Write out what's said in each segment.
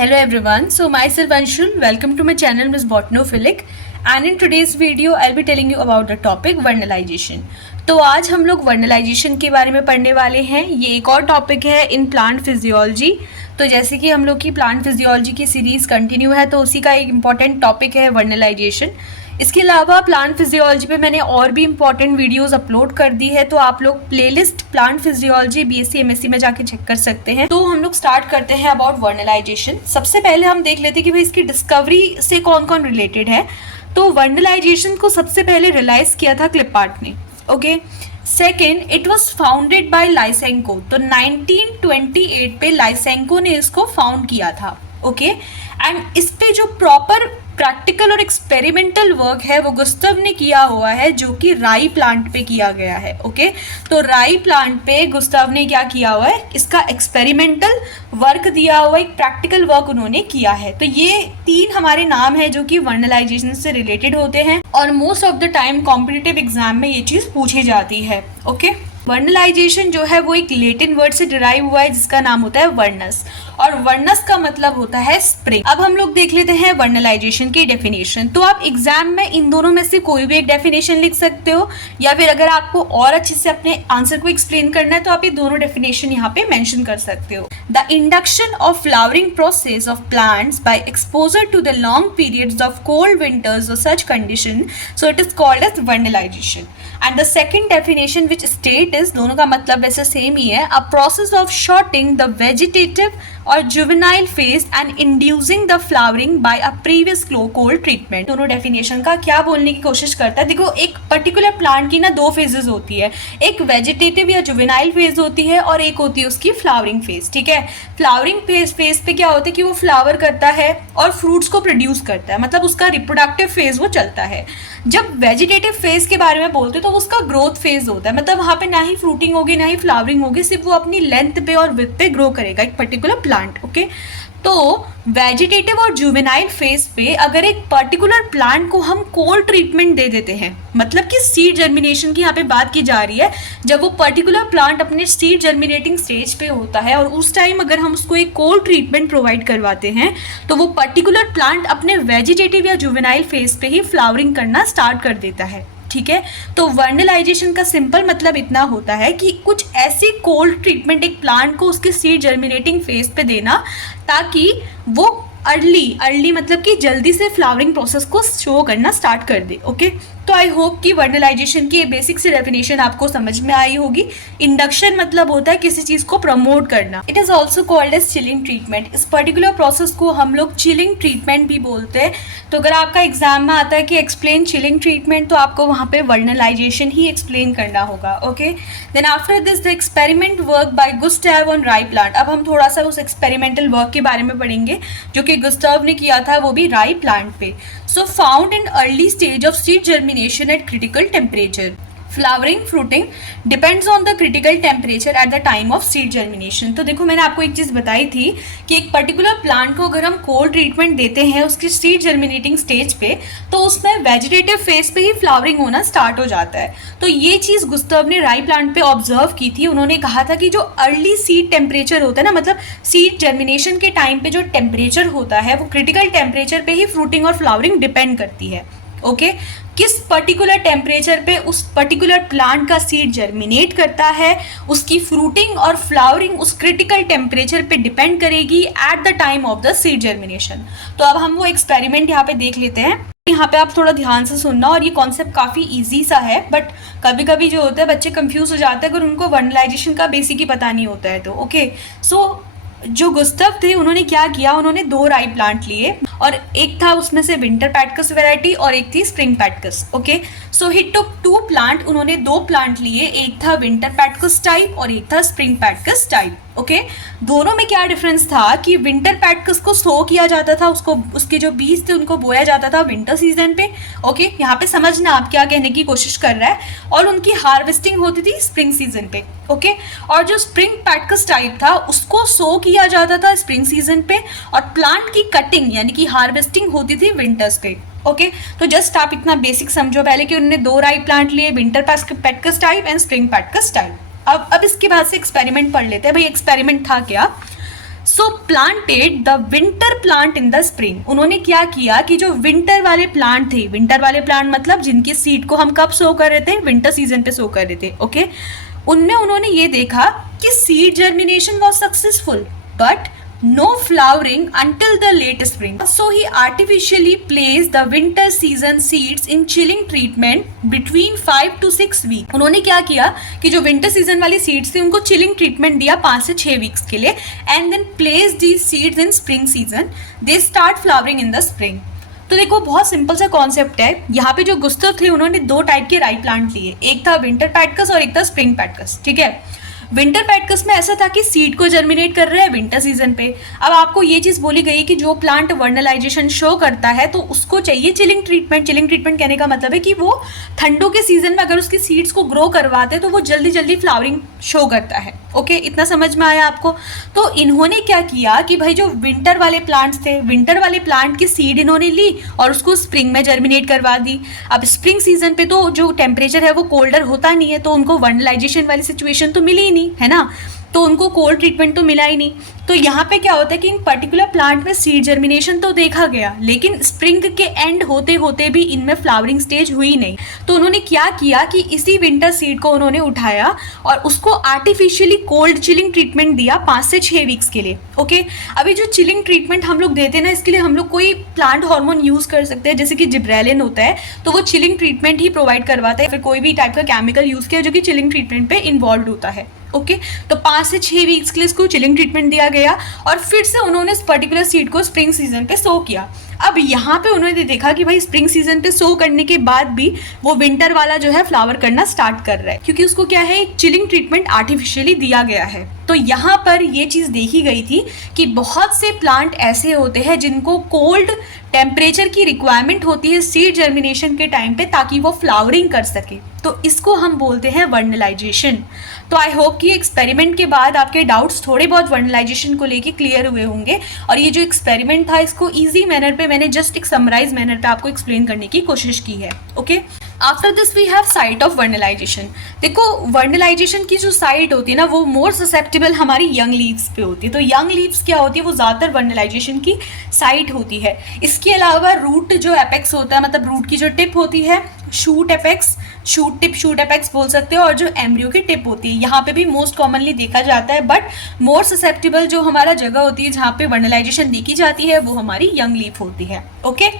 Hello everyone, so myself Anshul, welcome to my channel Miss Botanophilic and in today's video I'll be telling you about the topic vernalization। तो आज हम लोग vernalization के बारे में पढ़ने वाले हैं। ये एक और टॉपिक है इन प्लांट फिजियोलॉजी। तो जैसे कि हम लोग की प्लांट फिजियोलॉजी की सीरीज़ कंटिन्यू है तो उसी का एक इम्पॉर्टेंट टॉपिक है वर्नलाइजेशन। इसके अलावा प्लांट फिजियोलॉजी पे मैंने और भी इम्पॉर्टेंट वीडियोस अपलोड कर दी है, तो आप लोग playlist plant physiology BSc MSc में जाके चेक कर सकते हैं। तो हम लोग स्टार्ट करते हैं अबाउट वर्नलाइजेशन। सबसे पहले हम देख लेते हैं कि भाई इसकी डिस्कवरी से कौन कौन रिलेटेड है। तो वर्नलाइजेशन को सबसे पहले रियलाइज किया था क्लिपार्ट ने। Okay, second it was founded by Lysenko. तो 1928 पे लाइसेंको ने इसको फाउंड किया था। ओके, एंड इस पे जो प्रॉपर प्रैक्टिकल और एक्सपेरिमेंटल वर्क है वो गुस्तव ने किया हुआ है, जो कि राई प्लांट पे किया गया है। ओके, तो राई प्लांट पे गुस्तव ने क्या किया हुआ है, इसका एक्सपेरिमेंटल वर्क दिया हुआ, एक प्रैक्टिकल वर्क उन्होंने किया है। तो ये तीन हमारे नाम है जो कि वर्नलाइजेशन से रिलेटेड होते हैं और most of the time competitive exam में ये चीज़ पूछी जाती है। ओके, वर्नलाइजेशन जो है वो एक लैटिन वर्ड से डिराइव हुआ है जिसका नाम होता है वर्नस, और वर्नस का मतलब होता है स्प्रिंग। अब हम लोग देख लेते हैं वर्नलाइजेशन की डेफिनेशन। तो आप एग्जाम में इन दोनों में से कोई भी एक डेफिनेशन लिख सकते हो, या फिर अगर आपको और अच्छे से अपने आंसर को एक्सप्लेन करना है तो आप ये दोनों डेफिनेशन यहाँ पे मेंशन कर सकते हो। The induction of flowering process of plants by exposure to the long periods of cold winters और such condition, so it is called as vernalisation. And the second definition which state is, दोनों का मतलब वैसे same ही है, a process of shortening the vegetative और juvenile phase and inducing the flowering by a previous cold treatment. दोनों definition का क्या बोलने की कोशिश करता है, देखो एक पर्टिकुलर प्लांट की ना दो फेजेस होती है, एक वेजिटेटिव या जुवेनाइल फेज होती है और एक होती है उसकी फ्लावरिंग फेज। ठीक है, फ्लावरिंग फेज पे क्या होता है कि वो फ्लावर करता है और फ्रूट्स को प्रोड्यूस करता है, मतलब उसका रिप्रोडक्टिव फेज वो चलता है। जब वेजिटेटिव फेज के बारे में बोलते हैं तो उसका ग्रोथ फेज होता है, मतलब वहाँ पे ना ही फ्रूटिंग होगी ना ही फ्लावरिंग होगी, सिर्फ वो अपनी लेंथ पे और विड्थ पे ग्रो करेगा एक पर्टिकुलर प्लांट। ओके, तो वेजिटेटिव और जुवेनाइल फेज पे अगर एक पर्टिकुलर प्लांट को हम कोल्ड ट्रीटमेंट दे देते हैं, मतलब कि सीड जर्मिनेशन की यहाँ पे बात की जा रही है, जब वो पर्टिकुलर प्लांट अपने सीड जर्मिनेटिंग स्टेज पे होता है और उस टाइम अगर हम उसको एक कोल्ड ट्रीटमेंट प्रोवाइड करवाते हैं तो वो पर्टिकुलर प्लांट अपने वेजिटेटिव या जुवेनाइल फेज पे ही फ्लावरिंग करना स्टार्ट कर देता है। ठीक है, तो वर्नलाइजेशन का सिंपल मतलब इतना होता है कि कुछ ऐसी कोल्ड ट्रीटमेंट एक प्लांट को उसके सीड जर्मिनेटिंग फेज पे देना ताकि वो अर्ली मतलब कि जल्दी से फ्लावरिंग प्रोसेस को शो करना स्टार्ट कर दे। ओके, तो आई होप कि वर्नलाइजेशन की बेसिक सी डेफिनेशन आपको समझ में आई होगी। इंडक्शन मतलब होता है किसी चीज़ को प्रमोट करना। It is also called as chilling treatment. इस पर्टिकुलर प्रोसेस को हम लोग चिलिंग ट्रीटमेंट भी बोलते हैं। तो अगर आपका एग्जाम में आता है कि एक्सप्लेन चिलिंग ट्रीटमेंट, तो आपको वहाँ पे वर्नलाइजेशन ही एक्सप्लेन करना होगा। Okay, then after this the experiment work by Gustav on rye plant. अब हम थोड़ा सा उस एक्सपेरिमेंटल वर्क के बारे में पढ़ेंगे जो कि गुस्टैव ने किया था, वो भी राई प्लांट पे। So found in early stage of seed germination at critical temperature. Flowering fruiting depends on the critical temperature at the time of seed germination. तो देखो मैंने आपको एक चीज़ बताई थी कि एक पर्टिकुलर प्लांट को अगर हम कोल्ड ट्रीटमेंट देते हैं उसकी सीड जर्मिनेटिंग स्टेज पे, तो उसमें वेजिटेटिव फेज पे ही फ्लावरिंग होना स्टार्ट हो जाता है। तो ये चीज़ गुस्तव ने राई प्लांट पे ऑब्जर्व की थी। उन्होंने कहा था कि जो अर्ली सीड टेम्परेचर होता है ना, मतलब सीड जर्मिनेशन के टाइम पे जो टेम्परेचर होता है वो क्रिटिकल टेम्परेचर पे ही फ्रूटिंग और फ्लावरिंग डिपेंड करती है। ओके, किस पर्टिकुलर टेम्परेचर पे उस पर्टिकुलर प्लांट का सीड जर्मिनेट करता है, उसकी फ्रूटिंग और फ्लावरिंग उस क्रिटिकल टेम्परेचर पे डिपेंड करेगी eight the time of the seed germination. तो अब हम वो एक्सपेरिमेंट यहाँ पे देख लेते हैं। यहाँ पे आप थोड़ा ध्यान से सुनना, और ये कॉन्सेप्ट काफ़ी इजी सा है, बट कभी कभी जो होता है बच्चे कंफ्यूज हो जाते हैं अगर उनको वर्नलाइजेशन का बेसिक ही पता नहीं होता है तो। ओके, सो जो गुस्तव थे उन्होंने क्या किया, उन्होंने दो राई प्लांट लिए और एक था उसमें से विंटर पैटकस वैरायटी और एक थी spring Petkus. Okay, so he took two plant, उन्होंने दो प्लांट लिए, एक था विंटर पैटकस टाइप और एक था स्प्रिंग पैटकस टाइप। ओके, दोनों में क्या डिफरेंस था कि विंटर पैटकस को सो किया जाता था, उसको उसके जो बीज थे उनको बोया जाता था विंटर सीजन पे। ओके, यहाँ पे समझना आप क्या कहने की कोशिश कर रहा है, और उनकी हार्वेस्टिंग होती थी स्प्रिंग सीजन पे। ओके, और जो स्प्रिंग पैटकस टाइप था उसको सो किया जाता था स्प्रिंग सीजन पे, और प्लांट की कटिंग यानी कि हार्वेस्टिंग होती थी विंटर्स पे। ओके, तो जस्ट आप इतना बेसिक समझो पहले कि उन्होंने दो राई प्लांट लिए, winter Petkus type and spring Petkus type. अब इसके बाद से एक्सपेरिमेंट पढ़ लेते हैं। भाई एक्सपेरिमेंट था क्या, so planted the winter plant in the spring. उन्होंने क्या किया कि जो विंटर वाले प्लांट थे, विंटर वाले प्लांट मतलब जिनकी सीड को हम कब सो कर रहे थे, विंटर सीजन पे सो कर रहे थे, ओके। उनमें उन्होंने ये देखा कि seed germination was successful but no flowering until the late spring. So he artificially placed the winter season seeds in chilling treatment between 5 to 6 weeks. उन्होंने क्या किया कि जो विंटर सीजन वाली सीड्स थी उनको चिलिंग ट्रीटमेंट दिया 5 से 6 वीक्स के लिए, and then place these seeds in spring season. They start flowering in the spring. तो देखो बहुत सिंपल सा कॉन्सेप्ट है। यहाँ पे जो गुस्तव थे उन्होंने 2 टाइप के राई प्लांट लिए, एक था विंटर पैटकस और एक था स्प्रिंग पैटकस, ठीक है। विंटर पैटकस में ऐसा था कि सीड को जर्मिनेट कर रहा है विंटर सीजन पे। अब आपको ये चीज़ बोली गई कि जो प्लांट वर्नलाइजेशन शो करता है तो उसको चाहिए चिलिंग ट्रीटमेंट। चिलिंग ट्रीटमेंट कहने का मतलब है कि वो ठंडों के सीजन में अगर उसकी सीड्स को ग्रो करवाते तो वो जल्दी जल्दी फ्लावरिंग शो करता है, ओके। इतना समझ में आया आपको? तो इन्होंने क्या किया कि भाई जो विंटर वाले प्लांट्स थे, विंटर वाले प्लांट की सीड इन्होंने ली और उसको स्प्रिंग में जर्मिनेट करवा दी। अब स्प्रिंग सीजन पे तो जो टेम्परेचर है वो कोल्डर होता नहीं है, तो उनको वर्नलाइजेशन वाली सिचुएशन तो मिली ही नहीं, है ना, तो उनको कोल्ड ट्रीटमेंट तो मिला ही नहीं। तो यहाँ पे क्या होता है कि इन पर्टिकुलर प्लांट में सीड जर्मिनेशन तो देखा गया, लेकिन स्प्रिंग के एंड होते होते भी इनमें फ्लावरिंग स्टेज हुई नहीं। तो उन्होंने क्या किया कि इसी विंटर सीड को उन्होंने उठाया और उसको आर्टिफिशियली कोल्ड चिलिंग ट्रीटमेंट दिया 5 से 6 वीक्स के लिए, ओके। अभी जो चिलिंग ट्रीटमेंट हम लोग देते हैं ना, इसके लिए हम लोग कोई प्लांट हार्मोन यूज़ कर सकते हैं, जैसे कि जिब्रेलिन होता है, तो वो चिलिंग ट्रीटमेंट ही प्रोवाइड करवाता है, फिर कोई भी टाइप का केमिकल यूज़ किया जो कि चिलिंग ट्रीटमेंट पे इन्वॉल्व होता है, ओके। तो 5 से 6 वीक्स के लिए इसको चिलिंग ट्रीटमेंट दिया गया और फिर से उन्होंने इस पर्टिकुलर सीड को स्प्रिंग सीजन पे सो किया। अब यहाँ पे उन्होंने देखा कि भाई स्प्रिंग सीजन पे सो करने के बाद भी वो विंटर वाला जो है फ्लावर करना स्टार्ट कर रहा है, क्योंकि उसको क्या है, एक चिलिंग ट्रीटमेंट आर्टिफिशियली दिया गया है। तो यहाँ पर ये चीज़ देखी गई थी कि बहुत से प्लांट ऐसे होते हैं जिनको कोल्ड टेम्परेचर की रिक्वायरमेंट होती है सीड जर्मिनेशन के टाइम पे, ताकि वो फ्लावरिंग कर सके। तो इसको हम बोलते हैं वर्नलाइजेशन। तो आई होप कि एक्सपेरिमेंट के बाद आपके डाउट्स थोड़े बहुत वर्नलाइजेशन को लेके क्लियर हुए होंगे, और ये जो एक्सपेरिमेंट था इसको ईजी मैनर पे मैंने जस्ट एक समराइज मैनर पे आपको एक्सप्लेन करने की कोशिश की है, okay. After this we have site of vernalization. देखो वर्नलाइजेशन की जो साइट होती है ना, वो मोर ससेप्टेबल हमारी यंग लीव्स पे होती है। तो यंग लीव्स क्या होती है, वो ज़्यादातर वर्नलाइजेशन की साइट होती है। इसके अलावा रूट जो एपेक्स होता है, मतलब रूट की जो टिप होती है, shoot apex, shoot tip, shoot apex बोल सकते हो, और जो एम्ब्रियो की टिप होती है, यहाँ पे भी मोस्ट कॉमनली देखा जाता है। बट मोर ससेप्टेबल जो हमारा जगह होती है जहाँ पे वर्नलाइजेशन देखी जाती है, वो हमारी यंग लीफ होती है, okay.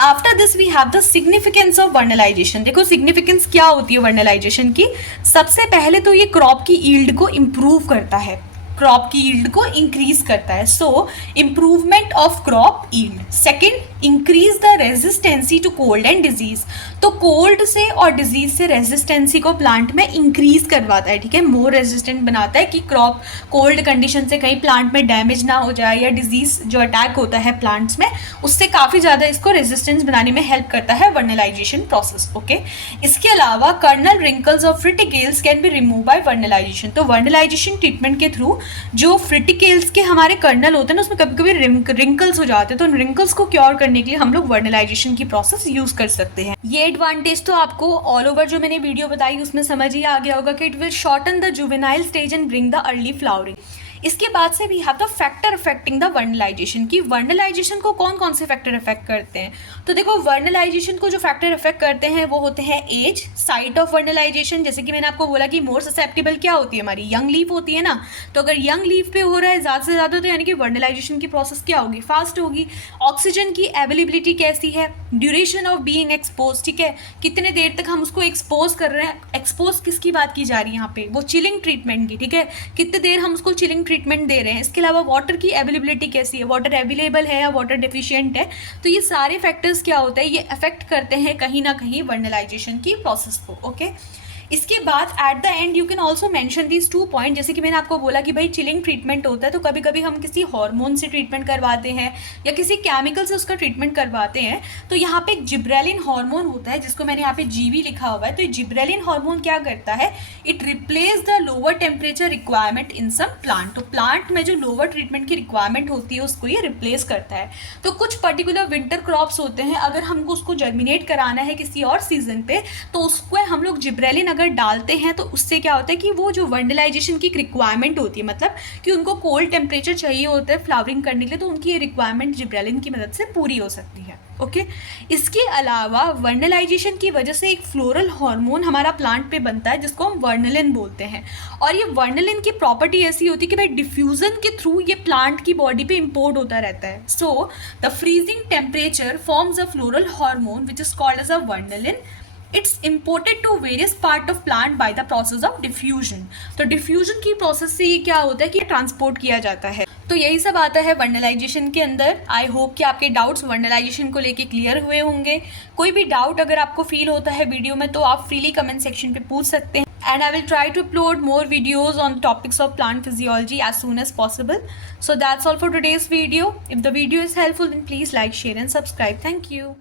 After this we have the significance of vernalization. देखो सिग्निफिकेंस क्या होती है वर्नलाइजेशन की। सबसे पहले तो ये क्रॉप की यील्ड को इम्प्रूव करता है, क्रॉप की यील्ड को इंक्रीज करता है। So improvement of crop yield. Second, increase the resistancy to cold and disease. तो कोल्ड से और डिजीज से रेजिस्टेंसी को प्लांट में इंक्रीज करवाता है, ठीक है, मोर रेजिस्टेंट बनाता है कि क्रॉप कोल्ड कंडीशन से कहीं प्लांट में डैमेज ना हो जाए, या डिजीज जो अटैक होता है प्लांट्स में उससे काफ़ी ज़्यादा इसको रेजिस्टेंस बनाने में हेल्प करता है वर्नलाइजेशन प्रोसेस, ओके। इसके अलावा कर्नल रिंकल्स और triticales can be remove by vernalization. तो वर्नलाइजेशन ट्रीटमेंट के थ्रू जो फ्रिटिकेल्स के हमारे कर्नल होते हैं ना, उसमें कभी कभी रिंकल्स हो जाते हैं, तो उन रिंकल्स को क्योर करने के लिए हम लोग वर्नलाइजेशन की प्रोसेस यूज कर सकते हैं। ये एडवांटेज तो आपको ऑल ओवर जो मैंने वीडियो बताई उसमें समझ ही आ गया होगा कि it will shorten the juvenile stage and bring the early flowering. इसके बाद से we have the factor affecting the vernalization. की वर्नलाइजेशन को कौन कौन से फैक्टर अफेक्ट करते हैं। तो देखो वर्नलाइजेशन को जो फैक्टर अफेक्ट करते हैं वो होते हैं एज, साइट ऑफ वर्नलाइजेशन, जैसे कि मैंने आपको बोला कि मोर ससेप्टेबल क्या होती है, हमारी यंग लीफ होती है ना, तो अगर यंग लीफ पे हो रहा है ज़्यादा से ज़्यादा, तो यानी कि वर्नलाइजेशन की प्रोसेस क्या होगी, फास्ट होगी। ऑक्सीजन की अवेलेबिलिटी कैसी है, ड्यूरेशन ऑफ बीइंग एक्सपोज, ठीक है, कितने देर तक हम उसको एक्सपोज कर रहे हैं। एक्सपोज किसकी बात की जा रही है यहाँ पे, वो चिलिंग ट्रीटमेंट की, ठीक है, कितने देर हम उसको चिलिंग ट्रीटमेंट दे रहे हैं। इसके अलावा वाटर की अवेलेबिलिटी कैसी है, वाटर अवेलेबल है या वाटर डेफिशिएंट है। तो ये सारे फैक्टर्स क्या होते हैं, ये अफेक्ट करते हैं कहीं ना कहीं वर्नलाइजेशन की प्रोसेस को, ओके। इसके बाद at the end you can also mention these 2 point, जैसे कि मैंने आपको बोला कि भाई चिलिंग ट्रीटमेंट होता है तो कभी कभी हम किसी हार्मोन से ट्रीटमेंट करवाते हैं या किसी केमिकल से उसका ट्रीटमेंट करवाते हैं। तो यहाँ पे एक जिब्रेलिन हार्मोन होता है जिसको मैंने यहाँ पे जीवी लिखा हुआ है। तो ये जिब्रेलिन हार्मोन क्या करता है, it replace the lower temperature requirement in some plant. तो प्लांट में जो लोअर ट्रीटमेंट की रिक्वायरमेंट होती है उसको ये रिप्लेस करता है। तो कुछ पर्टिकुलर विंटर क्रॉप्स होते हैं, अगर हमको उसको जर्मिनेट कराना है किसी और सीजन पे, तो उसको हम लोग जिब्रेलिन अगर अगर डालते हैं तो उससे क्या होता है कि वो जो वर्नलाइजेशन की रिक्वायरमेंट होती है, मतलब कि उनको कोल्ड टेम्परेचर चाहिए होता है फ्लावरिंग करने के लिए, तो उनकी ये रिक्वायरमेंट जिब्रेलिन की मदद से पूरी हो सकती है। ओके इसके अलावा वर्नलाइजेशन की वजह से एक फ्लोरल हार्मोन हमारा प्लांट पे बनता है जिसको हम वर्नलिन बोलते हैं, और ये वर्नलिन की प्रॉपर्टी ऐसी होती है कि भाई डिफ्यूजन के थ्रू ये प्लांट की बॉडी पे इम्पोर्ट होता रहता है। So the freezing temperature forms a floral hormone which is called as a vernalin. It's imported to various part of plant by the process of diffusion. तो diffusion की process से ये क्या होता है कि ट्रांसपोर्ट किया जाता है। तो यही सब आता है वर्नलाइजेशन के अंदर। आई होप कि आपके डाउट्स वर्नलाइजेशन को लेके क्लियर हुए होंगे। कोई भी डाउट अगर आपको फील होता है वीडियो में तो आप फ्रीली कमेंट सेक्शन पे पूछ सकते हैं, and I will try to upload more videos on topics of plant physiology as soon as possible. So that's all for today's video. If the video is helpful, then please like, share and subscribe. Thank you.